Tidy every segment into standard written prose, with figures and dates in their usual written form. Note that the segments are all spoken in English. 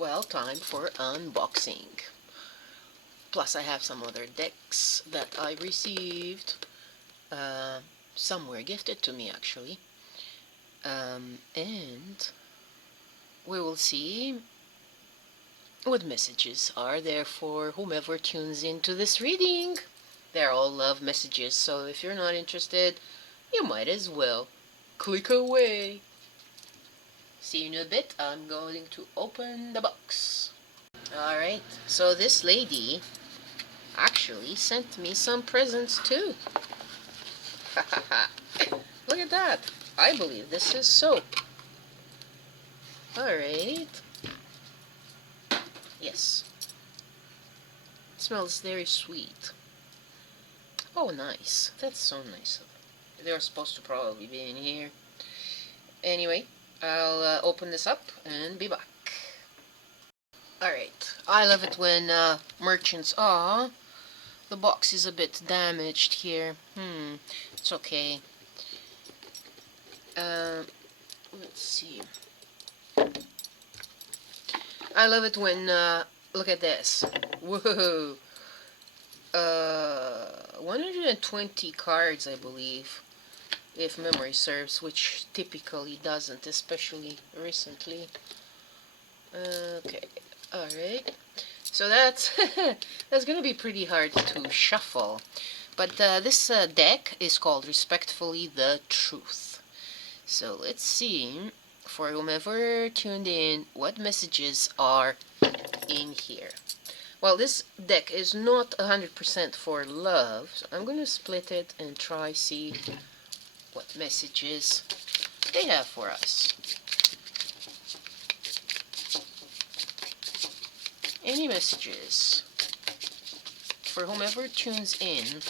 Well, time for unboxing. Plus, I have some other decks that I received. Some were gifted to me, actually. And we will see what messages are there for whomever tunes into this reading. They're all love messages, so if you're not interested, you might as well click away. See you in a bit. I'm going to open the box. Alright, so this lady actually sent me some presents too. Look at that. I believe this is soap. Alright. Yes. It smells very sweet. Oh, nice. That's so nice. They're supposed to probably be in here. Anyway, I'll open this up and be back. Alright. I love it when merchants... Aw, the box is a bit damaged here. It's okay. Let's see. I love it when, look at this. Whoa. 120 cards, I believe, if memory serves, which typically doesn't, especially recently. Okay, alright. So that's, that's gonna be pretty hard to shuffle. But this deck is called Respectfully the Truth. So let's see, for whomever tuned in, what messages are in here. Well, this deck is not 100% for love, so I'm going to split it and try see what messages they have for us. Any messages for whomever tunes in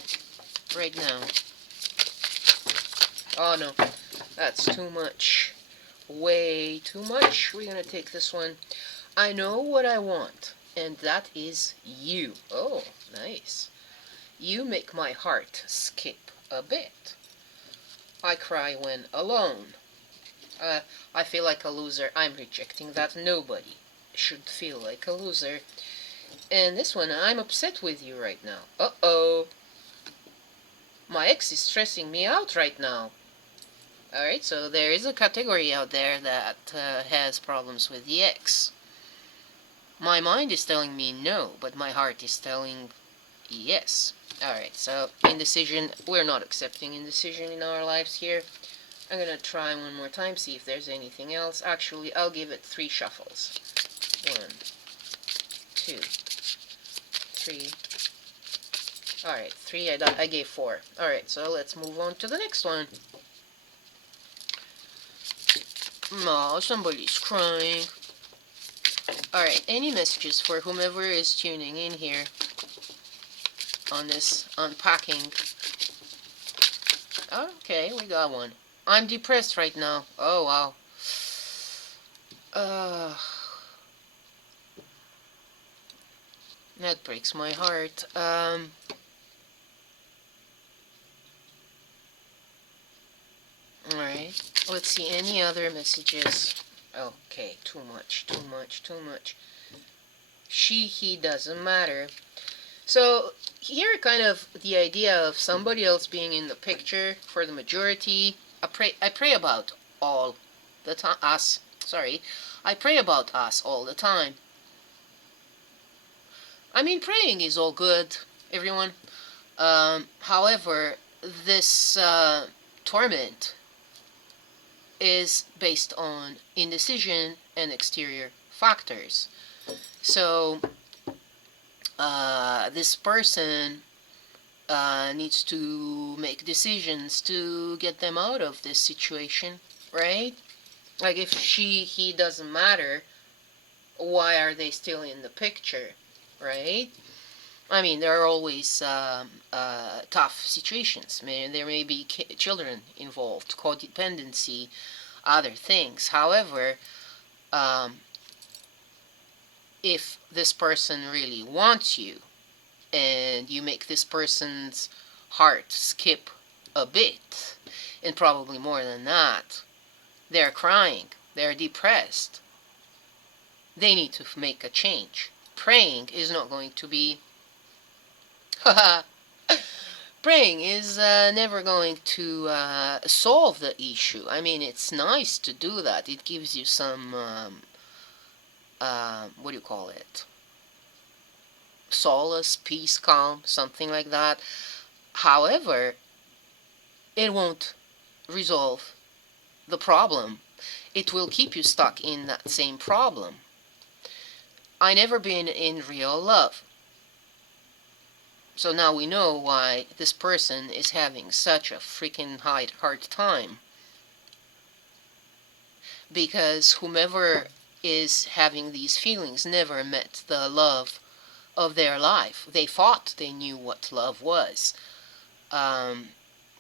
right now. Oh no, that's too much. Way too much. We're going to take this one. I know what I want, and that is you. Oh, nice. You make my heart skip a bit. I cry when alone. I feel like a loser. I'm rejecting that. Nobody should feel like a loser. And this one, I'm upset with you right now. Uh-oh. My ex is stressing me out right now. Alright, so there is a category out there that has problems with the ex. My mind is telling me no, but my heart is telling yes. Alright, so indecision, we're not accepting indecision in our lives here. I'm gonna try one more time, see if there's anything else. Actually, I'll give it 3 shuffles. 1, 2, 3. Alright, 3, I gave 4. Alright, so let's move on to the next one. Oh, somebody's crying. Alright, any messages for whomever is tuning in here on this unpacking? Okay, we got one. I'm depressed right now. Oh, wow. That breaks my heart. Alright, let's see any other messages. Okay, too much. She, he, doesn't matter. So, here kind of the idea of somebody else being in the picture for the majority. I pray about all the time. I pray about us all the time. I mean, praying is all good, everyone. However, this torment is based on indecision and exterior factors. So, this person needs to make decisions to get them out of this situation, right? Like if she, he doesn't matter, why are they still in the picture, right? I mean, there are always tough situations. I mean, there may be children involved, codependency, other things. However, if this person really wants you, and you make this person's heart skip a bit, and probably more than that, they're crying, they're depressed, They need to make a change. Praying is not going to be praying is never going to solve the issue. I mean, it's nice to do that. It gives you some, what do you call it? Solace, peace, calm, something like that. However, it won't resolve the problem. It will keep you stuck in that same problem. I never been in real love. So now we know why this person is having such a freaking hard time. Because whomever is having these feelings never met the love of their life. They thought they knew what love was.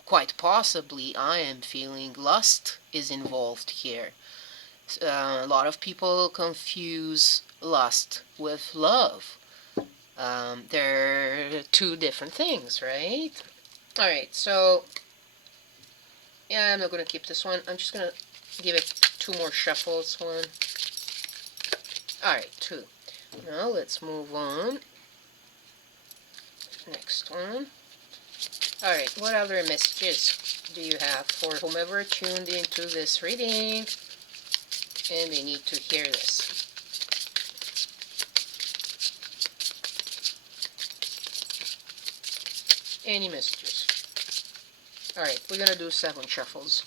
Quite possibly, I am feeling lust is involved here. A lot of people confuse lust with love. They're two different things, right? Alright, so yeah, I'm not going to keep this one. I'm just going to give it 2 more shuffles. One. Alright, 2. Now let's move on. Next one. Alright, what other messages do you have for whomever tuned into this reading and they need to hear this? Any messages? Alright, we're gonna do 7 shuffles.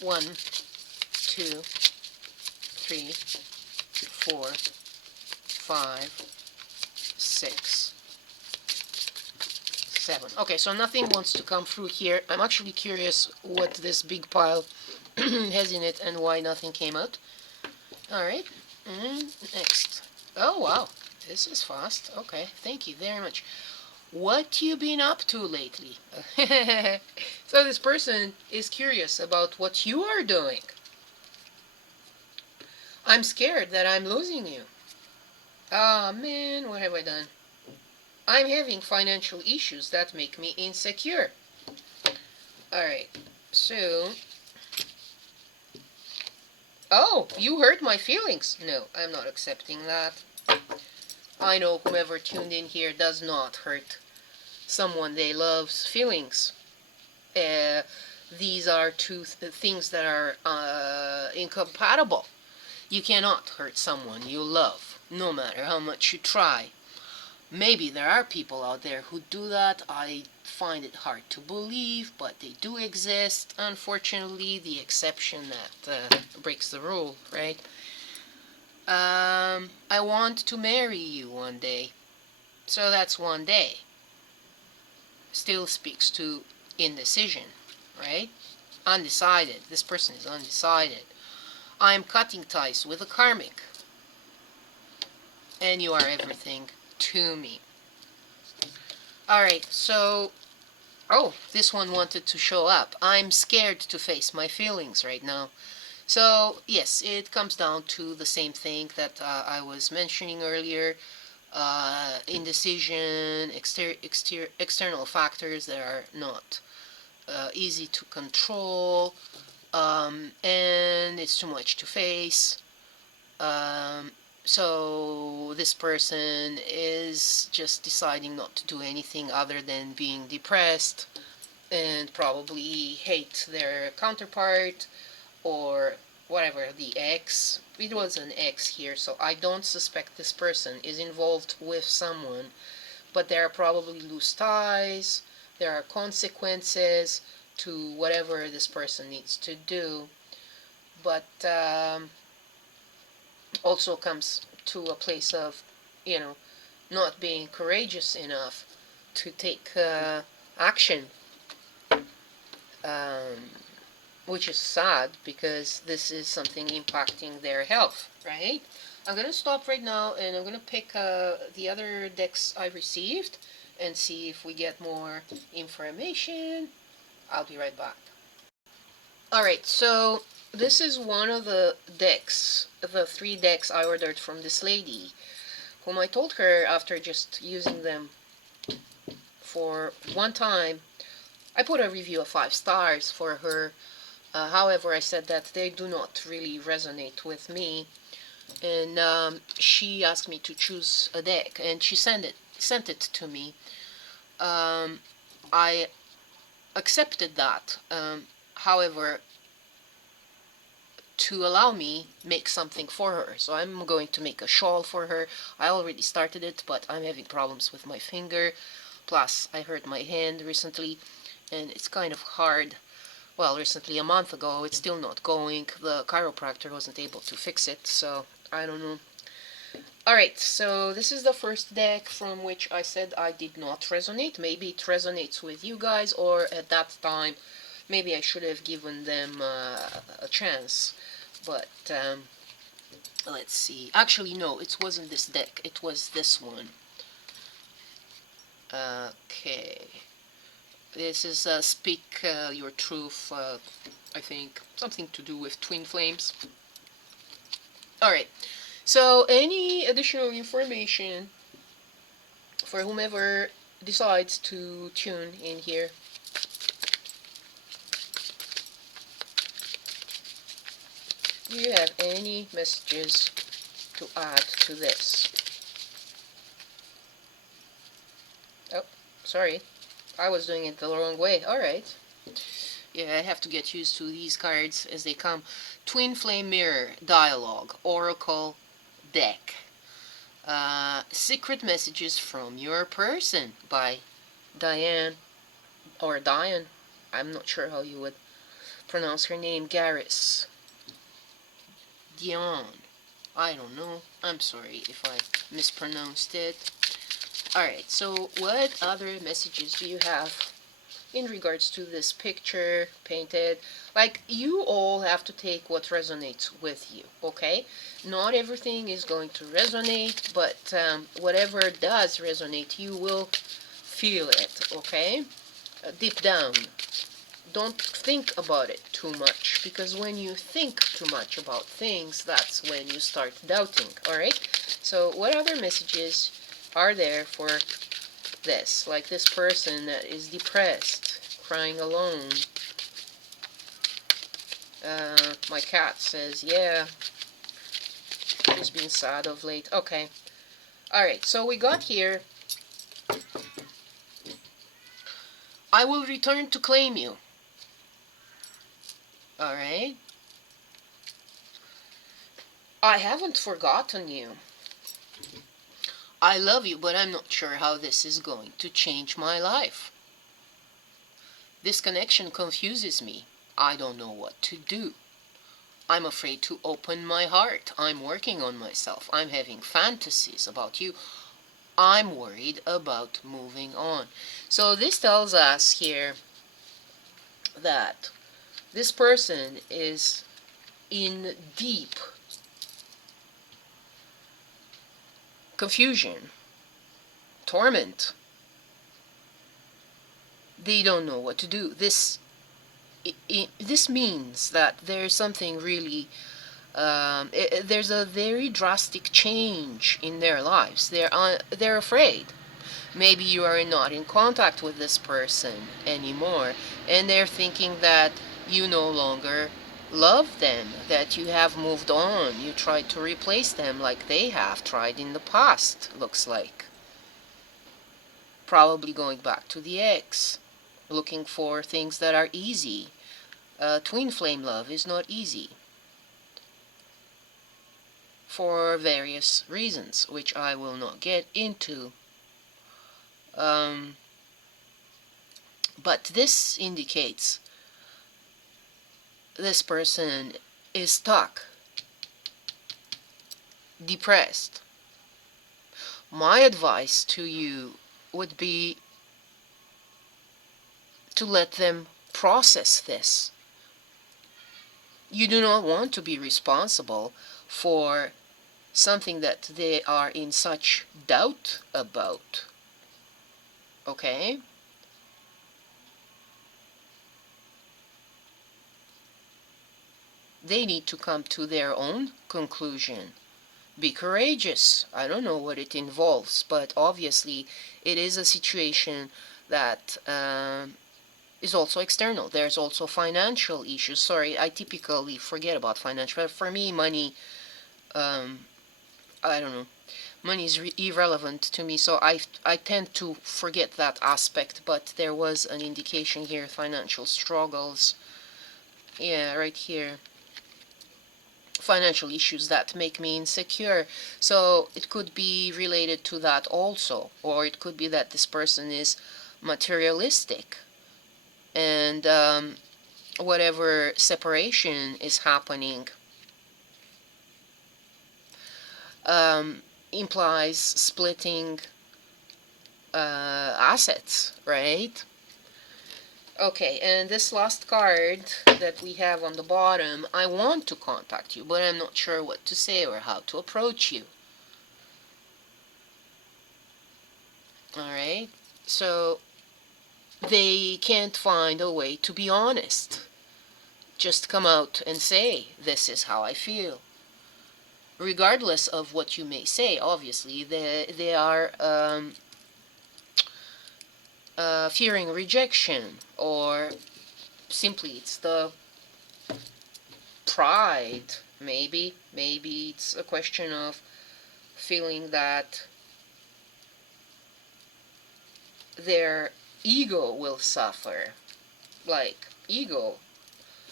1, 2, 3, 4, 5, 6, 7. Okay, so nothing wants to come through here. I'm actually curious what this big pile has in it and why nothing came out. Alright, and next. Oh, wow. This is fast. Okay, thank you very much. What you been up to lately? So this person is curious about what you are doing. I'm scared that I'm losing you. Ah, man, what have I done? I'm having financial issues that make me insecure. Alright, so... Oh, you hurt my feelings. No, I'm not accepting that. I know whomever tuned in here does not hurt someone they love's feelings. These are two things that are incompatible. You cannot hurt someone you love, no matter how much you try. Maybe there are people out there who do that. I find it hard to believe, but they do exist. Unfortunately, the exception that breaks the rule, right? I want to marry you one day. So that's one day. Still speaks to indecision, right? Undecided. This person is undecided. I'm cutting ties with a karmic. And you are everything to me. Alright, so... Oh, this one wanted to show up. I'm scared to face my feelings right now. So, yes, it comes down to the same thing that I was mentioning earlier. Indecision, external factors that are not easy to control, and it's too much to face. So this person is just deciding not to do anything other than being depressed and probably hate their counterpart or whatever, the ex. It was an ex here, so I don't suspect this person is involved with someone, but there are probably loose ties, there are consequences to whatever this person needs to do, but also comes to a place of, not being courageous enough to take action, um, which is sad because this is something impacting their health, right? I'm going to stop right now and I'm going to pick the other decks I received and see if we get more information. I'll be right back. Alright, so this is one of the decks, the 3 decks I ordered from this lady, whom I told her after just using them for one time, I put a review of 5 stars for her. However, I said that they do not really resonate with me. and she asked me to choose a deck, and she sent it to me. I accepted that. However, to allow me make something for her. So I'm going to make a shawl for her. I already started it, but I'm having problems with my finger. Plus, I hurt my hand recently, and it's kind of hard. Well, recently, a month ago, it's still not going. The chiropractor wasn't able to fix it, so I don't know. Alright, so this is the first deck from which I said I did not resonate. Maybe it resonates with you guys, or at that time, maybe I should have given them a chance. But, let's see. Actually, no, it wasn't this deck. It was this one. Okay. This is Speak Your Truth, I think. Something to do with twin flames. Alright. So, any additional information for whomever decides to tune in here. Do you have any messages to add to this? Oh, sorry. I was doing it the wrong way. Alright. Yeah, I have to get used to these cards as they come. Twin Flame Mirror, Dialogue, Oracle, Deck. Secret Messages from Your Person by Diane, or Diane. I'm not sure how you would pronounce her name. Garris. Dion. I don't know. I'm sorry if I mispronounced it. Alright, so what other messages do you have in regards to this picture painted? Like, you all have to take what resonates with you, okay? Not everything is going to resonate, but whatever does resonate, you will feel it, okay? Deep down. Don't think about it too much, because when you think too much about things, that's when you start doubting, alright? So what other messages are there for this? Like this person that is depressed, crying alone. My cat says, yeah, she's been sad of late. Okay. Alright, so we got here, I will return to claim you. Alright. I haven't forgotten you. I love you, but I'm not sure how this is going to change my life. This connection confuses me. I don't know what to do. I'm afraid to open my heart. I'm working on myself. I'm having fantasies about you. I'm worried about moving on. So this tells us here that this person is in deep confusion, torment. They don't know what to do. This means that there's something really, there's a very drastic change in their lives. They're afraid. Maybe you are not in contact with this person anymore, and they're thinking that you no longer love them, that you have moved on, you tried to replace them like they have tried in the past, looks like. Probably going back to the ex, looking for things that are easy. Twin flame love is not easy, for various reasons, which I will not get into. But this indicates this person is stuck, depressed. My advice to you would be to let them process this. You do not want to be responsible for something that they are in such doubt about. Okay? They need to come to their own conclusion. Be courageous. I don't know what it involves, but obviously it is a situation that is also external. There's also financial issues. Sorry, I typically forget about financial. For me, money I don't know. Money is irrelevant to me, so I tend to forget that aspect. But there was an indication here: financial struggles. Yeah, right here. Financial issues that make me insecure. So it could be related to that also, or it could be that this person is materialistic, and whatever separation is happening um, implies splitting assets, right? Okay, and this last card that we have on the bottom: I want to contact you, but I'm not sure what to say or how to approach you. Alright, so they can't find a way to be honest. Just come out and say, this is how I feel. Regardless of what you may say, obviously, they are fearing rejection, or simply it's the pride. Maybe it's a question of feeling that their ego will suffer. Like, ego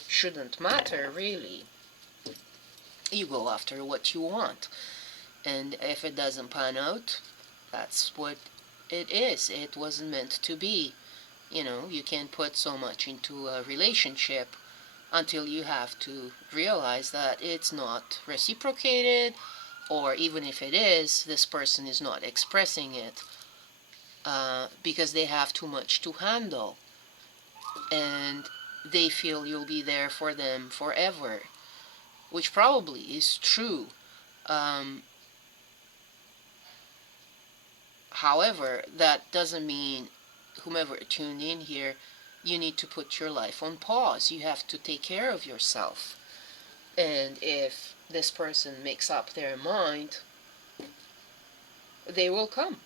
shouldn't matter, really. You go after what you want, and if it doesn't pan out, that's what it is. It wasn't meant to be. You can't put so much into a relationship until you have to realize that it's not reciprocated, or even if it is, this person is not expressing it because they have too much to handle, and they feel you'll be there for them forever, which probably is true. Um, However, that doesn't mean, whomever tuned in here, you need to put your life on pause. You have to take care of yourself. And if this person makes up their mind, they will come,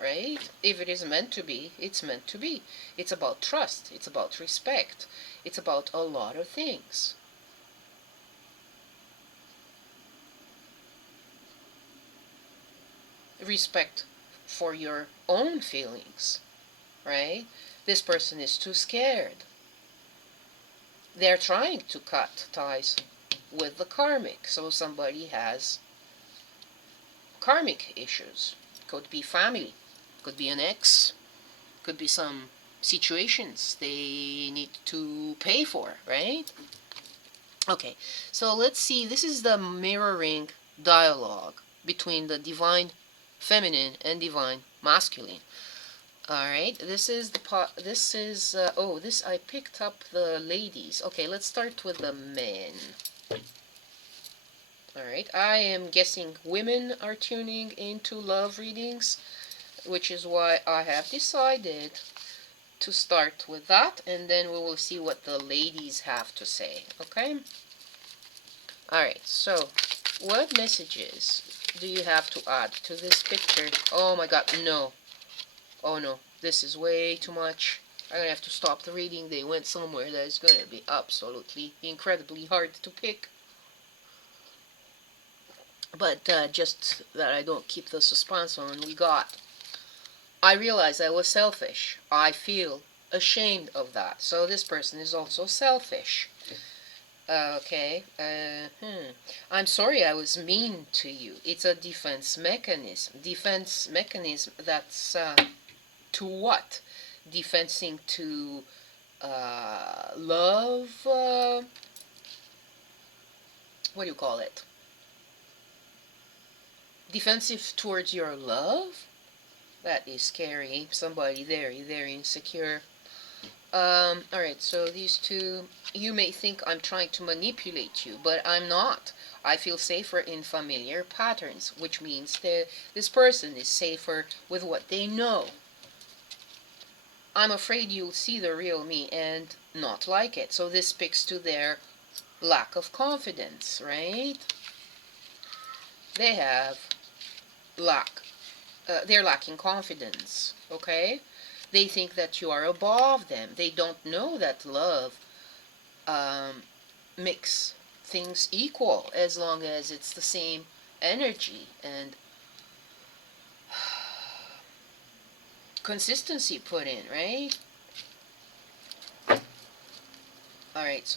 right? If it is meant to be, it's meant to be. It's about trust. It's about respect. It's about a lot of things. Respect for your own feelings, right? This person is too scared. They're trying to cut ties with the karmic, so somebody has karmic issues. Could be family, could be an ex, could be some situations they need to pay for, right? Okay, so let's see. This is the mirroring dialogue between the divine feminine and divine masculine. All right, this is this I picked up the ladies. Okay, let's start with the men. All right, I am guessing women are tuning into love readings, which is why I have decided to start with that, and then we will see what the ladies have to say. Okay. All right, so what messages do you have to add to this picture? Oh my god, no. Oh no, this is way too much. I'm gonna have to stop the reading. They went somewhere that is gonna be absolutely incredibly hard to pick. But just that I don't keep the suspense on, we got: I realize I was selfish. I feel ashamed of that. So this person is also selfish. Okay. I'm sorry I was mean to you. It's a defense mechanism. Defense mechanism that's to what? Defensing to love. What do you call it? Defensive towards your love? That is scary. Somebody very, very insecure. Alright, so these two, you may think I'm trying to manipulate you, but I'm not. I feel safer in familiar patterns, which means that this person is safer with what they know. I'm afraid you'll see the real me and not like it. So this speaks to their lack of confidence, right? They have they're lacking confidence, okay? They think that you are above them. They don't know that love makes things equal as long as it's the same energy and consistency put in, right? Alright,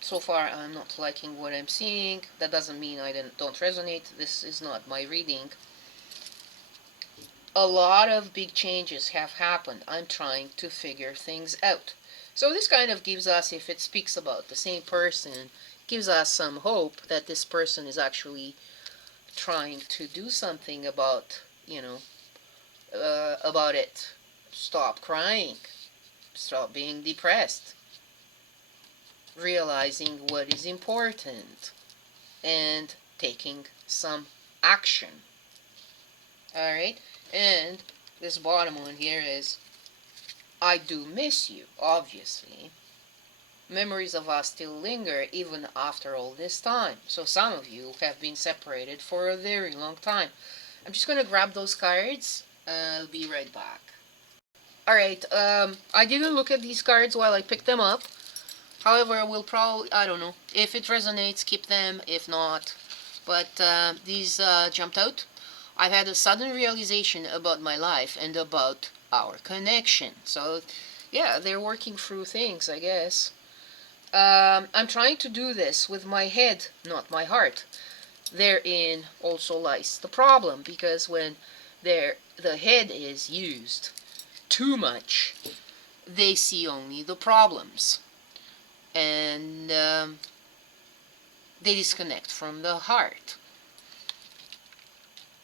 so far I'm not liking what I'm seeing. That doesn't mean I don't resonate. This is not my reading. A lot of big changes have happened. I'm trying to figure things out. So this kind of gives us, if it speaks about the same person, gives us some hope that this person is actually trying to do something about, about it. Stop crying. Stop being depressed. Realizing what is important and taking some action. Alright? And this bottom one here is, I do miss you, obviously. Memories of us still linger even after all this time. So some of you have been separated for a very long time. I'm just going to grab those cards. I'll be right back. Alright, I didn't look at these cards while I picked them up. However, we'll probably, I don't know, if it resonates, keep them, if not. But these jumped out. I've had a sudden realization about my life and about our connection. So, yeah, they're working through things, I guess. I'm trying to do this with my head, not my heart. Therein also lies the problem, because when the head is used too much, they see only the problems. And they disconnect from the heart.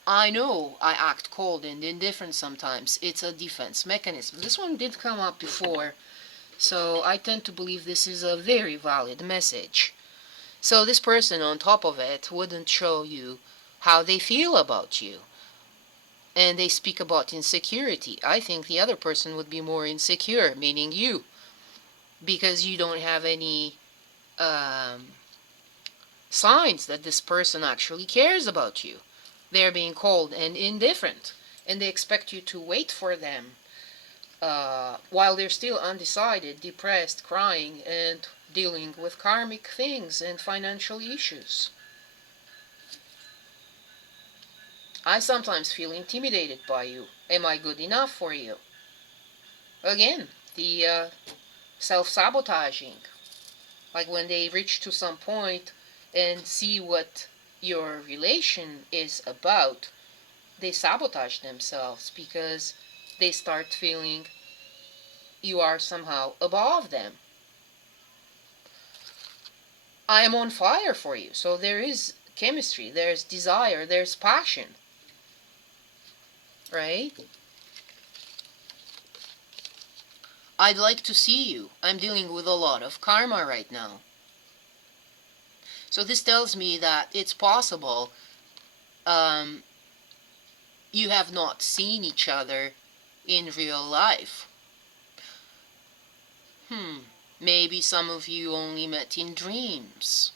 I know I act cold and indifferent sometimes. It's a defense mechanism. This one did come up before, so I tend to believe this is a very valid message. So this person on top of it wouldn't show you how they feel about you. And they speak about insecurity. I think the other person would be more insecure, meaning you, because you don't have any signs that this person actually cares about you. They're being cold and indifferent, and they expect you to wait for them while they're still undecided, depressed, crying, and dealing with karmic things and financial issues. I sometimes feel intimidated by you. Am I good enough for you? Again, the self-sabotaging. Like when they reach to some point and see what your relation is about, they sabotage themselves because they start feeling you are somehow above them. I am on fire for you. So there is chemistry, there's desire, there's passion. Right? I'd like to see you. I'm dealing with a lot of karma right now. So this tells me that it's possible you have not seen each other in real life. Maybe some of you only met in dreams.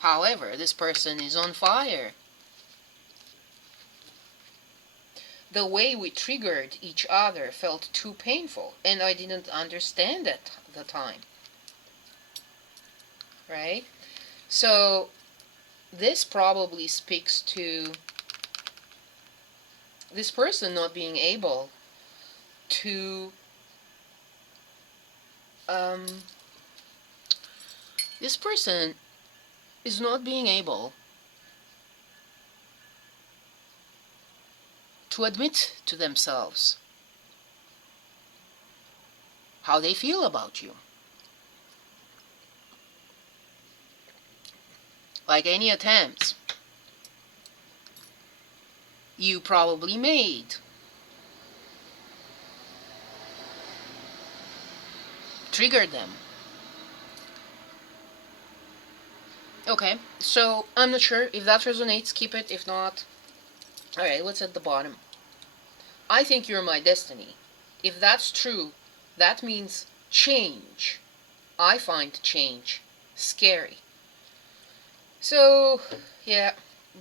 However, this person is on fire. The way we triggered each other felt too painful, and I didn't understand at the time. Right? So this probably speaks to this person not being able to this person is not being able to admit to themselves how they feel about you. Like any attempts you probably made, triggered them. Okay, so I'm not sure if that resonates, keep it. If not, alright, what's at the bottom? I think you're my destiny. If that's true, that means change. I find change scary. So, yeah,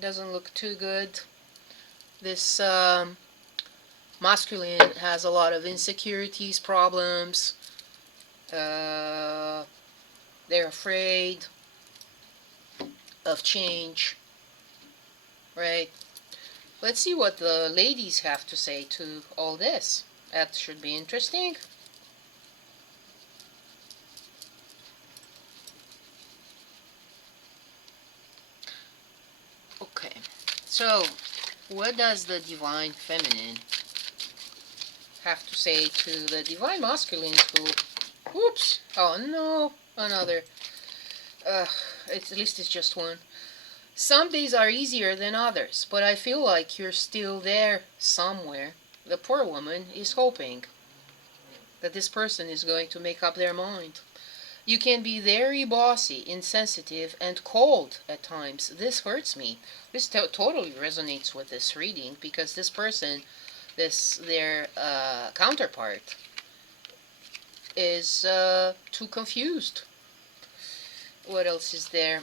doesn't look too good. This masculine has a lot of insecurities, problems, They're afraid of change, right? Let's see what the ladies have to say to all this. That should be interesting. Okay, so what does the divine feminine have to say to the divine masculine who, oops, oh no, another, at least it's just one. Some days are easier than others, but I feel like you're still there somewhere. The poor woman is hoping that this person is going to make up their mind. You can be very bossy, insensitive, and cold at times. This hurts me. This totally resonates with this reading because this person, their counterpart, is too confused. What else is there?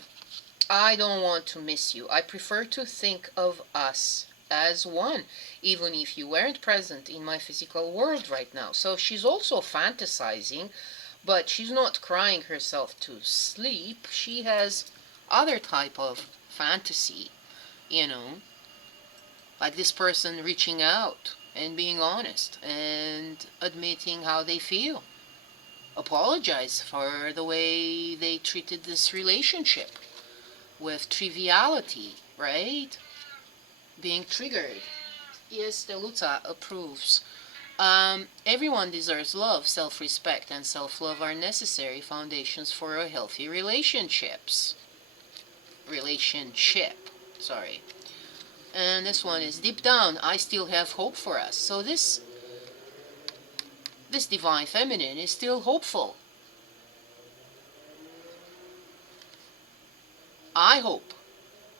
I don't want to miss you. I prefer to think of us as one, even if you weren't present in my physical world right now. So she's also fantasizing, but she's not crying herself to sleep. She has other type of fantasy, you know, like this person reaching out and being honest and admitting how they feel. Apologize for the way they treated this relationship with triviality, right? Being triggered. Yes, the Luta approves. Everyone deserves love, self-respect, and self-love are necessary foundations for a healthy relationship. Sorry. And this one is deep down, I still have hope for us. So this divine feminine is still hopeful. I hope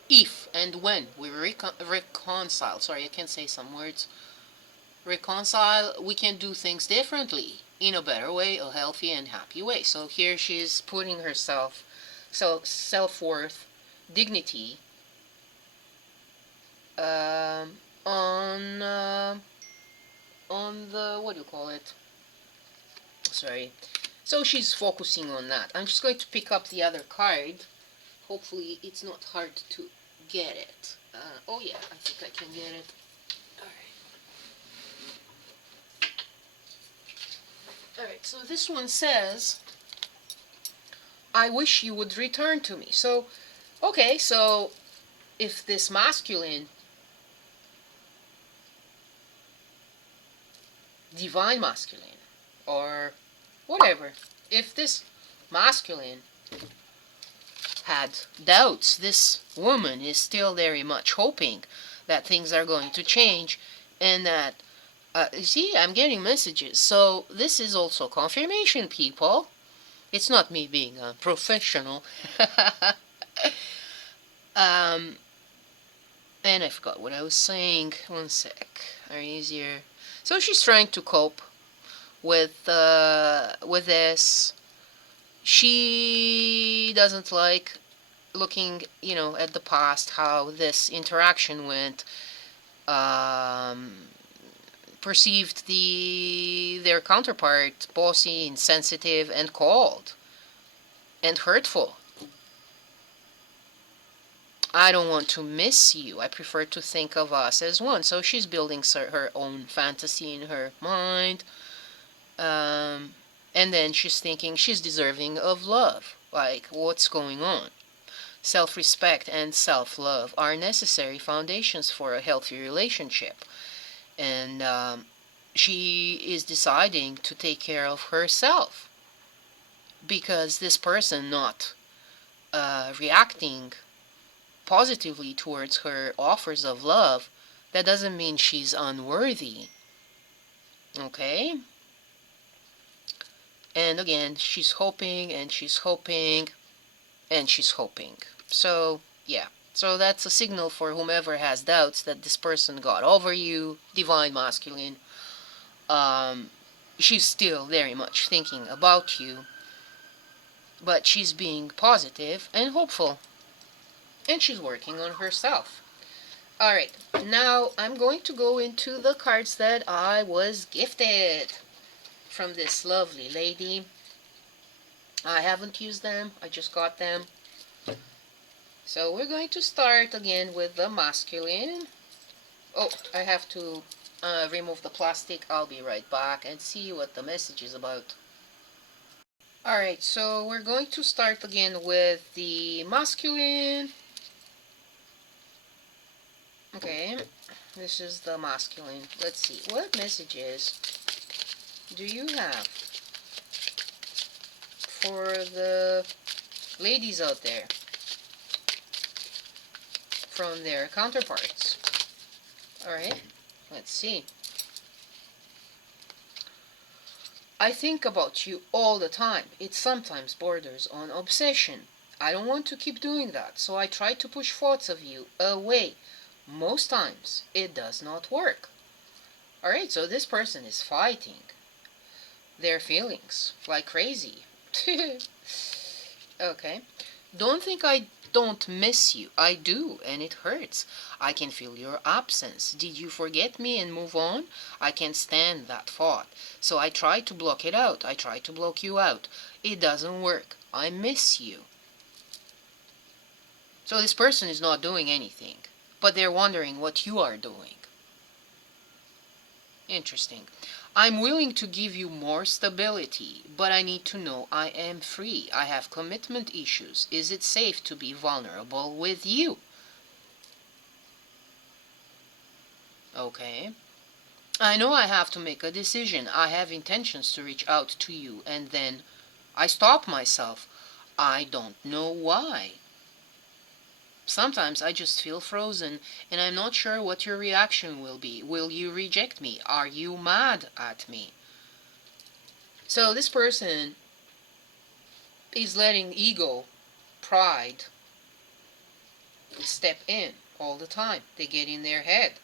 if and when we reconcile, sorry, I can't say some words, reconcile, we can do things differently in a better way, a healthy and happy way. So here she's putting herself, self-worth, dignity, um, on the, what do you call it? Sorry. So she's focusing on that. I'm just going to pick up the other card. Hopefully it's not hard to get it. Oh yeah, I think I can get it. Alright, so this one says, I wish you would return to me. So, okay, so if this masculine, divine masculine, or whatever, if this masculine had doubts, this woman is still very much hoping that things are going to change and that, see, I'm getting messages. So this is also confirmation, people. It's not me being a professional. um, and I forgot what I was saying. One sec. Are easier. So she's trying to cope with this. She doesn't like looking, at the past, how this interaction went. Perceived their counterpart bossy, insensitive, and cold, and hurtful. I don't want to miss you. I prefer to think of us as one. So she's building her own fantasy in her mind. And then she's thinking she's deserving of love. Like, what's going on? Self-respect and self-love are necessary foundations for a healthy relationship. And she is deciding to take care of herself. Because this person not reacting positively towards her offers of love, that doesn't mean she's unworthy. Okay? And again, she's hoping and she's hoping and she's hoping. So, yeah. So that's a signal for whomever has doubts that this person got over you, divine masculine. She's still very much thinking about you, but she's being positive and hopeful. And she's working on herself. Alright, now I'm going to go into the cards that I was gifted from this lovely lady. I haven't used them. I just got them. So we're going to start again with the masculine. Oh, I have to remove the plastic. I'll be right back and see what the message is about. Alright, so we're going to start again with the masculine. Okay, this is the masculine. Let's see, what messages do you have for the ladies out there from their counterparts? Alright, let's see. I think about you all the time. It sometimes borders on obsession. I don't want to keep doing that, so I try to push thoughts of you away. Most times, it does not work. Alright, so this person is fighting their feelings like crazy. Okay. Don't think I don't miss you. I do, and it hurts. I can feel your absence. Did you forget me and move on? I can't stand that thought. So I try to block it out. I try to block you out. It doesn't work. I miss you. So this person is not doing anything, but they're wondering what you are doing. Interesting. I'm willing to give you more stability, but I need to know I am free. I have commitment issues. Is it safe to be vulnerable with you? Okay. I know I have to make a decision. I have intentions to reach out to you, and then I stop myself. I don't know why. Sometimes I just feel frozen, and I'm not sure what your reaction will be. Will you reject me? Are you mad at me? So this person is letting ego, pride, step in all the time. They get in their head.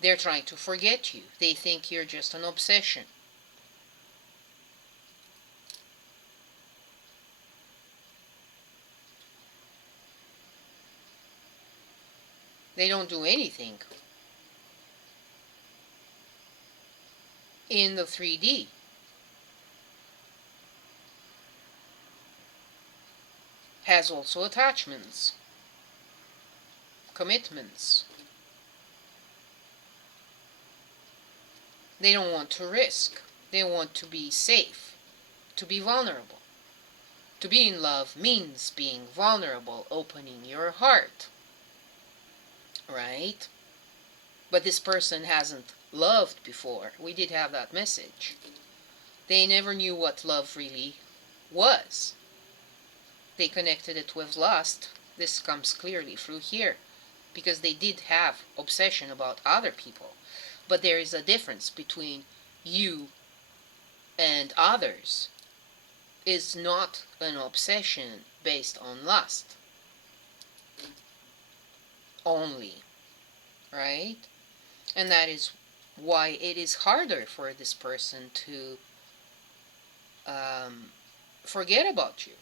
They're trying to forget you. They think you're just an obsession. They don't do anything in the 3D. Has also attachments, commitments. They don't want to risk. They want to be safe, to be vulnerable. To be in love means being vulnerable, opening your heart. Right? But this person hasn't loved before. We did have that message. They never knew what love really was. They connected it with lust. This comes clearly through here, because they did have obsession about other people. But there is a difference between you and others. It's not an obsession based on lust only, right? And that is why it is harder for this person to forget about you.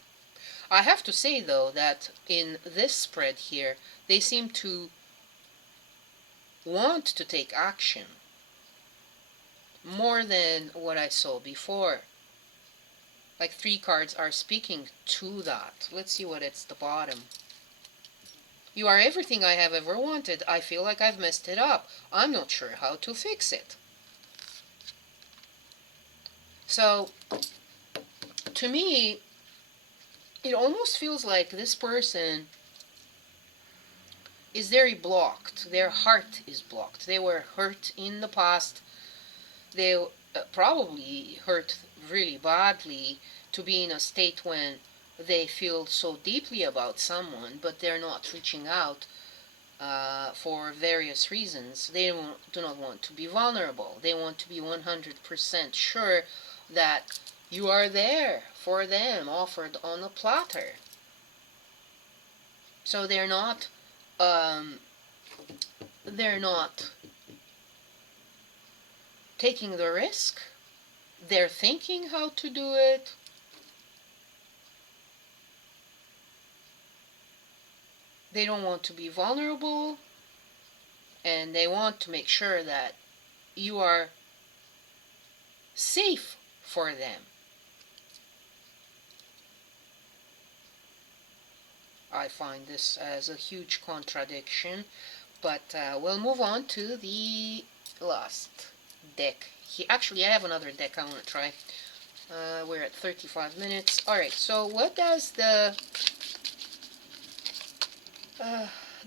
I have to say, though, that in this spread here, they seem to want to take action more than what I saw before. Like 3 cards are speaking to that. Let's see what it's the bottom. You are everything I have ever wanted. I feel like I've messed it up. I'm not sure how to fix it. So, to me, it almost feels like this person is very blocked. Their heart is blocked. They were hurt in the past. They probably hurt really badly to be in a state when they feel so deeply about someone, but they're not reaching out for various reasons. They do not want to be vulnerable. They want to be 100% sure that you are there for them, offered on a platter. So they're not taking the risk. They're thinking how to do it. They don't want to be vulnerable, and they want to make sure that you are safe for them. I find this as a huge contradiction, but we'll move on to the last deck. Actually, I have another deck I want to try. We're at 35 minutes. Alright, so what does the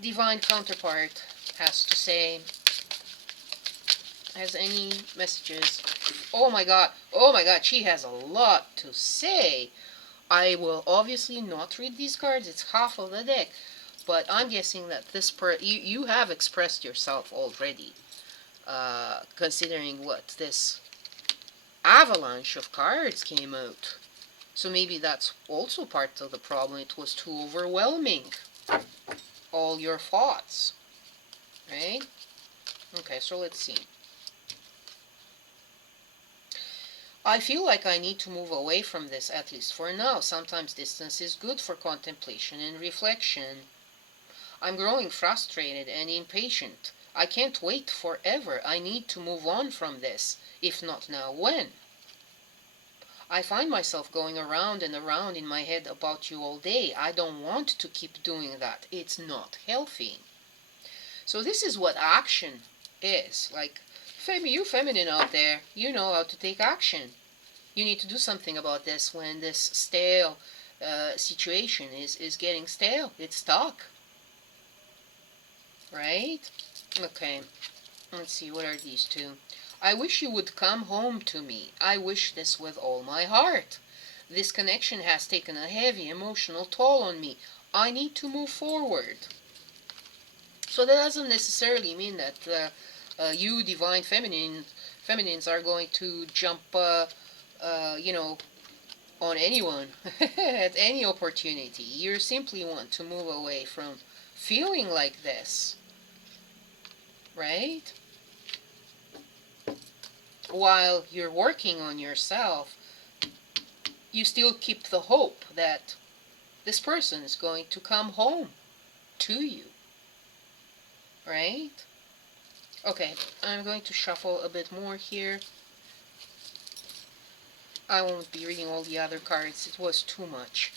divine counterpart has to say? Has any messages? Oh my god, she has a lot to say. I will obviously not read these cards, it's half of the deck, but I'm guessing that you have expressed yourself already, considering what this avalanche of cards came out. So maybe that's also part of the problem. It was too overwhelming, all your thoughts, right? Okay, so let's see. I feel like I need to move away from this, at least for now. Sometimes distance is good for contemplation and reflection. I'm growing frustrated and impatient. I can't wait forever. I need to move on from this. If not now, when? I find myself going around and around in my head about you all day. I don't want to keep doing that. It's not healthy. So this is what action is. Like, you feminine out there, you know how to take action. You need to do something about this when this stale situation is getting stale. It's stuck. Right? Okay. Let's see, what are these two? I wish you would come home to me. I wish this with all my heart. This connection has taken a heavy emotional toll on me. I need to move forward. So that doesn't necessarily mean that you divine feminines are going to jump, on anyone at any opportunity. You simply want to move away from feeling like this, right? While you're working on yourself, you still keep the hope that this person is going to come home to you, right? Okay, I'm going to shuffle a bit more here. I won't be reading all the other cards. It was too much.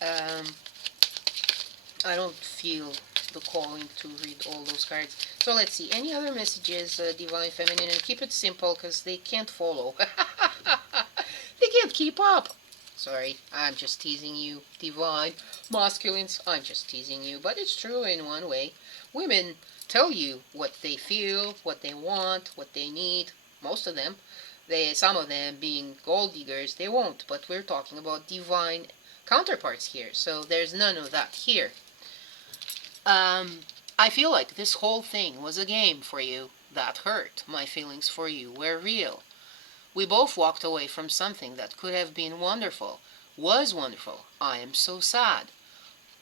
I don't feel the calling to read all those cards. So let's see. Any other messages, Divine Feminine? And keep it simple because they can't follow. They can't keep up. Sorry, I'm just teasing you. Divine Masculines, I'm just teasing you. But it's true in one way. Women tell you what they feel, what they want, what they need. Most of them. Some of them being gold diggers, they won't. But we're talking about divine counterparts here. So there's none of that here. I feel like this whole thing was a game for you. That hurt. My feelings for you were real. We both walked away from something that could have been wonderful, was wonderful. I am so sad.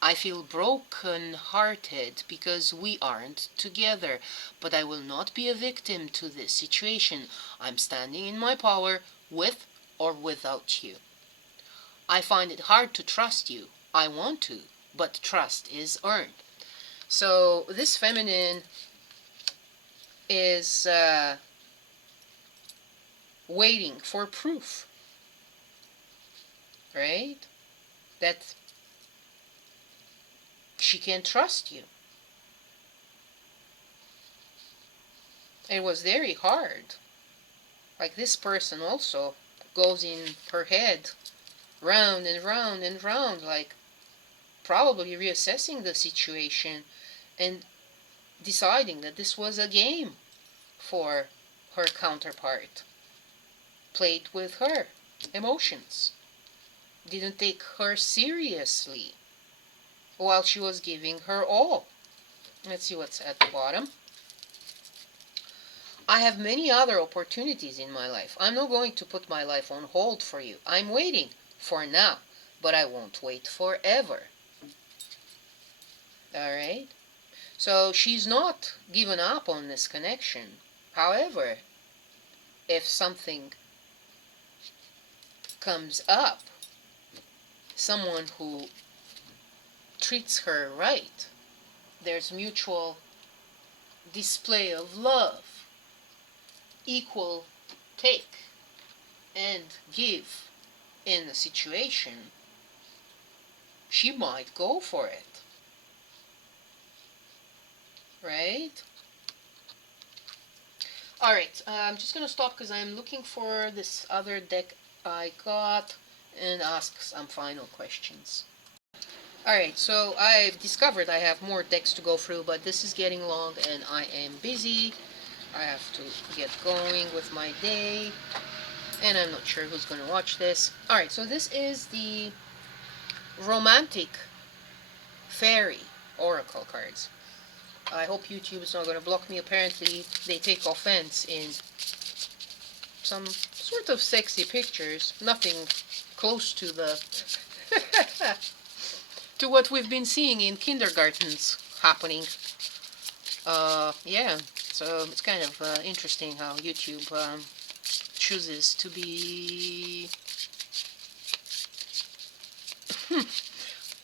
I feel broken-hearted because we aren't together, but I will not be a victim to this situation. I'm standing in my power with or without you. I find it hard to trust you. I want to, but trust is earned. So this feminine is waiting for proof, right? That she can trust you. It was very hard. Like this person also goes in her head round and round and round, like probably reassessing the situation and deciding that this was a game for her counterpart. Played with her emotions. Didn't take her seriously while she was giving her all. Let's see what's at the bottom. I have many other opportunities in my life. I'm not going to put my life on hold for you. I'm waiting for now, but I won't wait forever. Alright? So she's not given up on this connection. However, if something comes up, someone who treats her right, there's mutual display of love, equal take and give in the situation, she might go for it. right? Alright, I'm just gonna stop because I'm looking for this other deck I got and ask some final questions. Alright, so I've discovered I have more decks to go through, but this is getting long and I am busy. I have to get going with my day, and I'm not sure who's going to watch this. Alright, so this is the Romantic Fairy Oracle cards. I hope YouTube is not going to block me. Apparently, they take offense in some sort of sexy pictures. Nothing close to the to what we've been seeing in kindergartens happening. Yeah, so it's kind of interesting how YouTube chooses to be...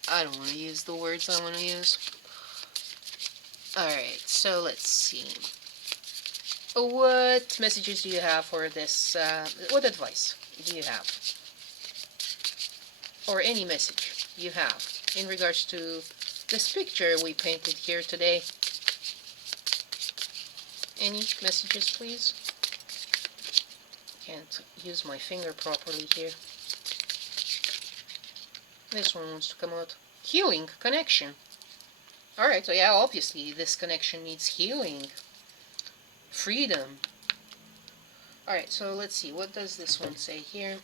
I don't want to use the words I want to use. Alright, so let's see. What messages do you have for this? What advice do you have? Or any message you have in regards to this picture we painted here today? Any messages, please? Can't use my finger properly here. This one wants to come out. Healing connection. Alright, so yeah, obviously this connection needs healing. Freedom. Alright, so let's see. What does this one say here?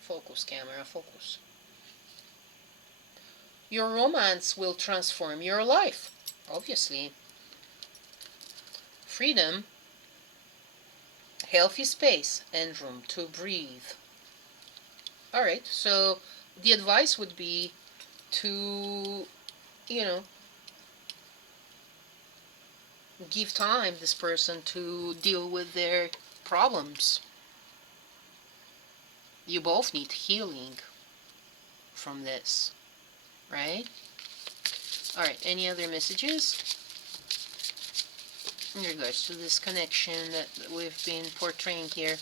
Focus, camera, focus. Your romance will transform your life. Obviously. Freedom. Healthy space and room to breathe. Alright, so the advice would be to, give time this person to deal with their problems. You both need healing from this, right? Alright, any other messages in regards to this connection that we've been portraying here?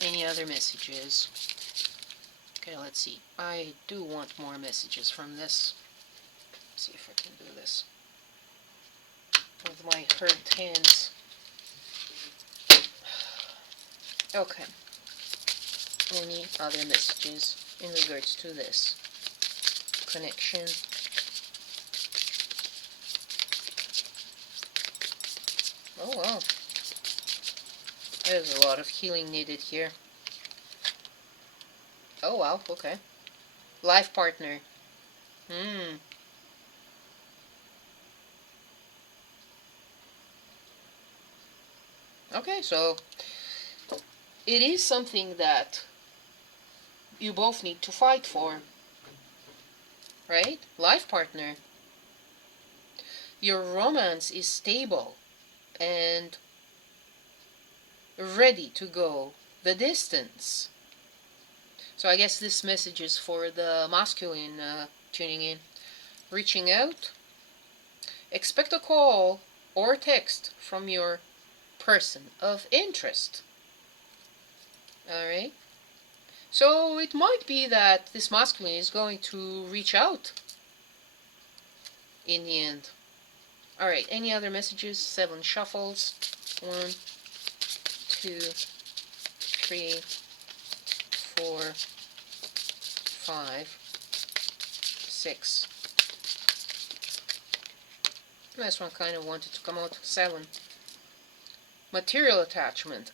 Any other messages? Okay, let's see. I do want more messages from this. Let's see if I can do this with my hurt hands. Okay. Any other messages in regards to this connection? Oh wow. There's a lot of healing needed here. Oh wow, okay. Life partner. Okay, so it is something that you both need to fight for, right? Life partner. Your romance is stable and ready to go the distance. So I guess this message is for the masculine tuning in. Reaching out. Expect a call or text from your person of interest. Alright? So it might be that this masculine is going to reach out in the end. Alright, any other messages? 7 shuffles. 1, 2, 3, 4, 5, 6. This one kind of wanted to come out. 7. Material attachment.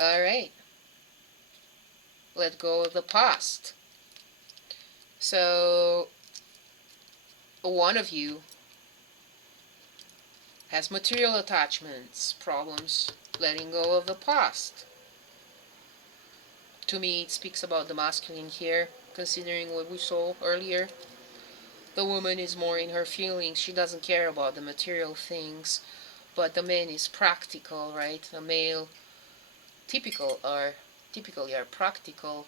Alright. Let go of the past. So, one of you has material attachments, problems, letting go of the past. To me, it speaks about the masculine here, considering what we saw earlier. The woman is more in her feelings. She doesn't care about the material things. But the man is practical, right? The male typically are practical,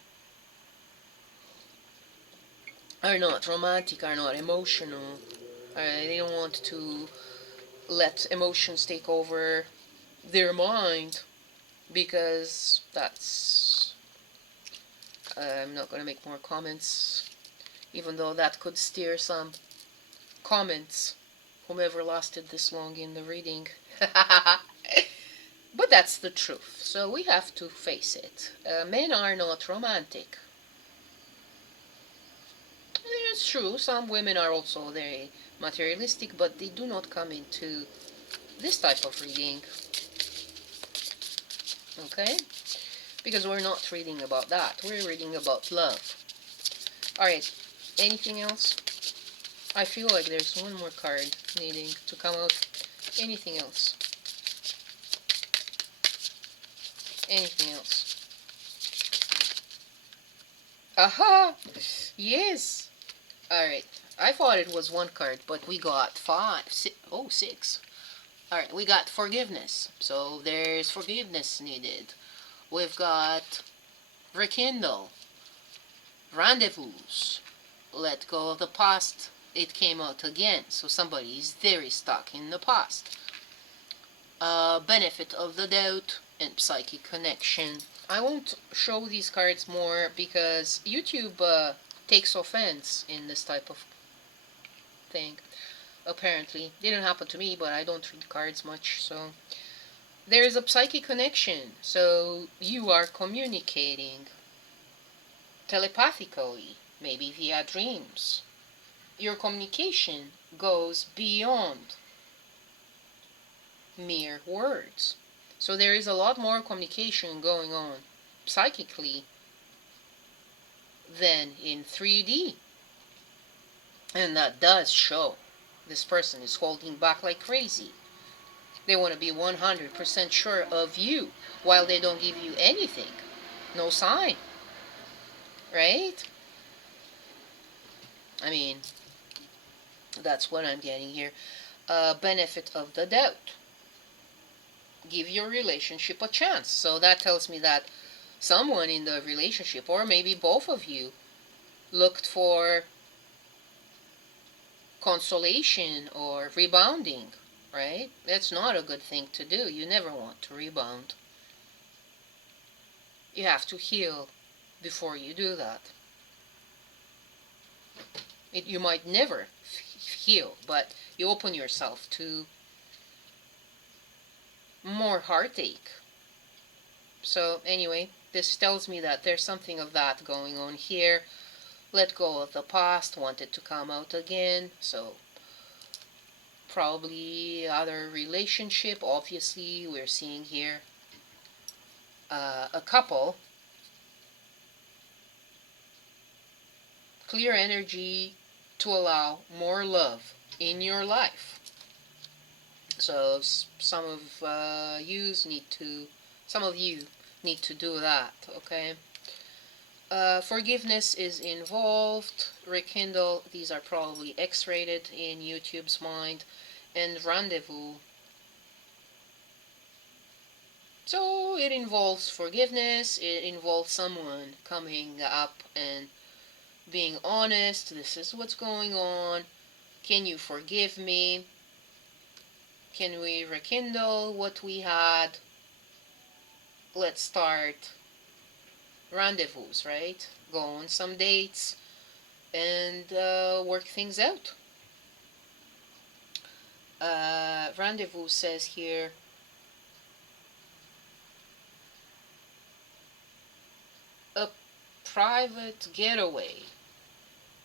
are not romantic, are not emotional. They don't want to let emotions take over their mind, because that's I'm not going to make more comments, even though that could steer some comments, whomever lasted this long in the reading. But that's the truth, so we have to face it. Men are not romantic. It's true, some women are also very materialistic, but they do not come into this type of reading, okay? Because we're not reading about that, we're reading about love. Alright, anything else? I feel like there's one more card needing to come out. Anything else? Anything else? Aha! Yes! Alright, I thought it was one card, but we got six. Alright, we got forgiveness. So there's forgiveness needed. We've got rekindle, rendezvous, let go of the past. It came out again, so somebody is very stuck in the past. Benefit of the doubt and psychic connection. I won't show these cards more because YouTube takes offense in this type of thing. Apparently, didn't happen to me, but I don't read cards much, so there's a psychic connection. So you are communicating telepathically, maybe via dreams. Your communication goes beyond mere words. So there is a lot more communication going on psychically than in 3D. And that does show. This person is holding back like crazy. They want to be 100% sure of you while they don't give you anything. No sign. Right? I mean, that's what I'm getting here. Benefit of the doubt. Give your relationship a chance. So that tells me that someone in the relationship, or maybe both of you, looked for consolation or rebounding, right? That's not a good thing to do. You never want to rebound. You have to heal before you do that. You might never heal, but you open yourself to more heartache. So anyway, this tells me that there's something of that going on here. Let go of the past, want it to come out again. So probably other relationship. Obviously, we're seeing here a couple. Clear energy to allow more love in your life. So some of you need to do that, okay? Forgiveness is involved. Rekindle, these are probably X-rated in YouTube's mind. And rendezvous. So it involves forgiveness. It involves someone coming up and being honest. This is what's going on. Can you forgive me? Can we rekindle what we had? Let's start rendezvous, right? Go on some dates and work things out. Rendezvous says here, a private getaway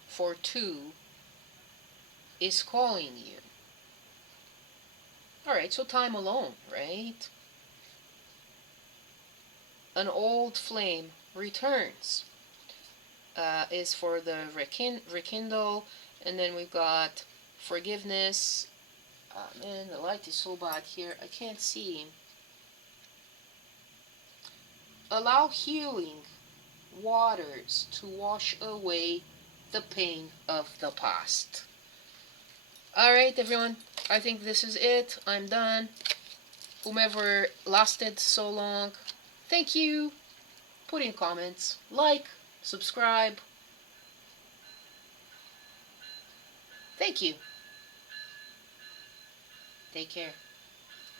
for two is calling you. Alright, so time alone, right? An old flame returns is for the rekindle, and then we've got forgiveness. Man, the light is so bad here, I can't see. Allow healing waters to wash away the pain of the past. Alright, everyone, I think this is it. I'm done. Whomever lasted so long, thank you. Put in comments, like, subscribe. Thank you. Take care.